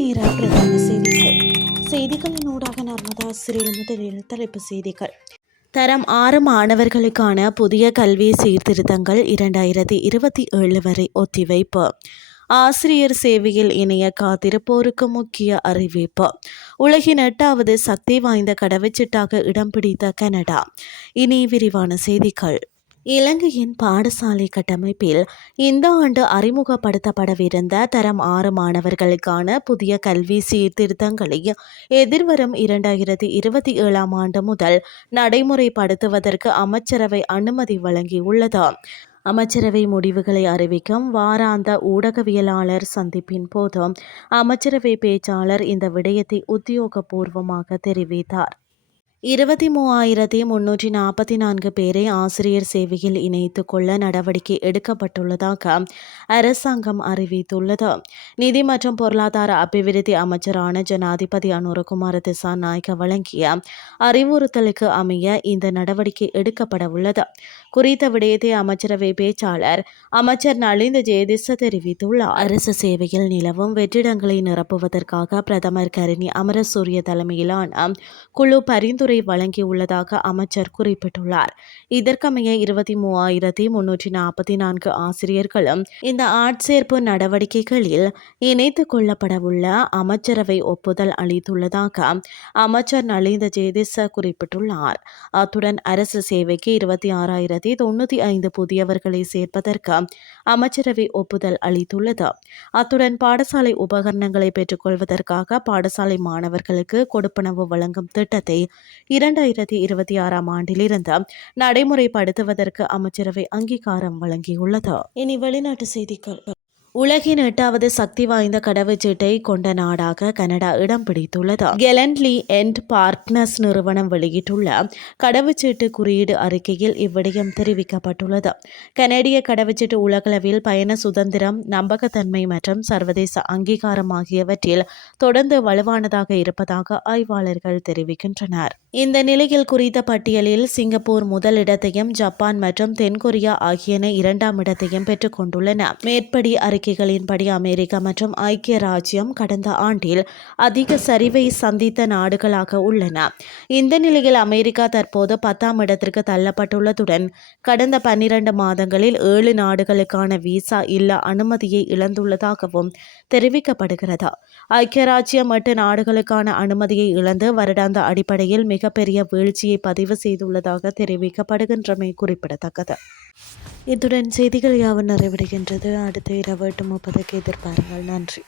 நேர பிரதான செய்திகள். செய்திகளின் ஊடாக நர்மதா சிறில் முதலில் தலைப்பு செய்திகள். தரம் ஆறு மாணவர்களுக்கான புதிய கல்வி சீர்திருத்தங்கள் இரண்டாயிரத்தி இருபத்தி ஏழு வரை ஒத்திவைப்பு. ஆசிரியர் சேவையில் இணைய காத்திருப்போருக்கு முக்கிய அறிவிப்பு. உலகின் எட்டாவது சக்தி வாய்ந்த கடவுச்சீட்டாக இடம் பிடித்த கனடா. இனி விரிவான செய்திகள். இலங்கையின் பாடசாலை கட்டமைப்பில் இந்த ஆண்டு அறிமுகப்படுத்தப்படவிருந்த தரம் ஆறு மாணவர்களுக்கான புதிய கல்வி சீர்திருத்தங்களை எதிர்வரும் இரண்டாயிரத்தி இருபத்தி ஏழாம் ஆண்டு முதல் நடைமுறைப்படுத்துவதற்கு அமைச்சரவை அனுமதி வழங்கியுள்ளது. அமைச்சரவை முடிவுகளை அறிவிக்கும் வாராந்த ஊடகவியலாளர் சந்திப்பின் போது அமைச்சரவை பேச்சாளர் இந்த விடயத்தை உத்தியோகபூர்வமாக தெரிவித்தார். இருபத்தி மூவாயிரத்தி முன்னூற்றி நாற்பத்தி நான்கு பேரை ஆசிரியர் சேவையில் இணைத்துக் கொள்ள நடவடிக்கை எடுக்கப்பட்டுள்ளதாக அரசாங்கம் அறிவித்துள்ளது. நிதி மற்றும் பொருளாதார அபிவிருத்தி அமைச்சரான ஜனாதிபதி அனுரகுமார திசாநாயக்க வழங்கிய அறிவுறுத்தலுக்கு அமைய இந்த நடவடிக்கை எடுக்கப்பட உள்ளது. குறித்த விடயத்தை அமைச்சரவை பேச்சாளர் அமைச்சர் நலிந்த ஜெயதிச தெரிவித்துள்ளார். அரசு சேவையில் நிலவும் வெற்றிடங்களை நிரப்புவதற்காக பிரதமர் கரிணி அமரசூரிய தலைமையிலான குழு பரிந்துரை அறிவுரை வழங்கியுள்ளதாக அமைச்சர் குறிப்பிட்டுள்ளார். இதற்கமைய இருபத்தி மூவாயிரத்தி முன்னூற்றி நாற்பத்தி நான்கு ஆசிரியர்களும் இந்த ஆட்சேர்ப்பு நடவடிக்கைகளில் இணைத்துக் கொள்ளப்படவுள்ள அமைச்சரவை ஒப்புதல் அளித்துள்ளதாக அமைச்சர் நலிந்த ஜேதிச குறிப்பிட்டுள்ளார். அத்துடன் அரசு சேவைக்கு இருபத்தி ஆறாயிரத்தி தொண்ணூற்றி ஐந்து புதியவர்களை சேர்ப்பதற்கு அமைச்சரவை ஒப்புதல் அளித்துள்ளது. அத்துடன் பாடசாலை உபகரணங்களை பெற்றுக்கொள்வதற்காக பாடசாலை மாணவர்களுக்கு கொடுப்பனவு வழங்கும் திட்டத்தை இரண்டாயிரத்தி இருபத்தி ஆறாம் ஆண்டிலிருந்து நடைமுறைப்படுத்துவதற்கு அமைச்சரவை அங்கீகாரம் வழங்கியுள்ளது. இனி வெளிநாட்டு செய்திகள். உலகின் எட்டாவது சக்தி வாய்ந்த கடவுச்சீட்டை கொண்ட நாடாக கனடா இடம் பிடித்துள்ளது. கெலன்லி எண்ட் பார்ட்னர்ஸ் நிறுவனம் வெளியிட்டுள்ள கடவுச்சீட்டு குறியீடு அறிக்கையில் இவ்விடயம் தெரிவிக்கப்பட்டுள்ளது. கனடிய கடவுச்சீட்டு உலகளவில் பயண சுதந்திரம் நம்பகத்தன்மை மற்றும் சர்வதேச அங்கீகாரம் ஆகியவற்றில் தொடர்ந்து வலுவானதாக இருப்பதாக ஆய்வாளர்கள் தெரிவிக்கின்றனர். இந்த நிலையில் குறித்த பட்டியலில் சிங்கப்பூர் முதலிடத்தையும் ஜப்பான் மற்றும் தென்கொரியா ஆகியன இரண்டாம் இடத்தையும் பெற்றுக் கொண்டுள்ளன. மேற்படி அறிக்கைகளின்படி அமெரிக்கா மற்றும் ஐக்கிய ராஜ்யம் கடந்த ஆண்டில் அதிக சரிவை சந்தித்த நாடுகளாக உள்ளன. இந்த நிலையில் அமெரிக்கா தற்போது பத்தாம் இடத்திற்கு தள்ளப்பட்டுள்ளதுடன் கடந்த பன்னிரண்டு மாதங்களில் ஏழு நாடுகளுக்கான விசா இல்ல அனுமதியை இழந்துள்ளதாகவும் தெரிவிக்கப்படுகிறது. ஐக்கிய ராஜ்யம் மற்ற நாடுகளுக்கான அனுமதியை இழந்து வருடாந்த அடிப்படையில் மிகப்பெரிய வீழ்ச்சியை பதிவு செய்துள்ளதாக தெரிவிக்கப்படுகின்றமை குறிப்பிடத்தக்கது. இத்துடன் செய்திகள் யாவும் நிறைவடைகின்றது. அடுத்த இரவு எட்டு முப்பதுக்கு எதிர்பாருங்கள். நன்றி.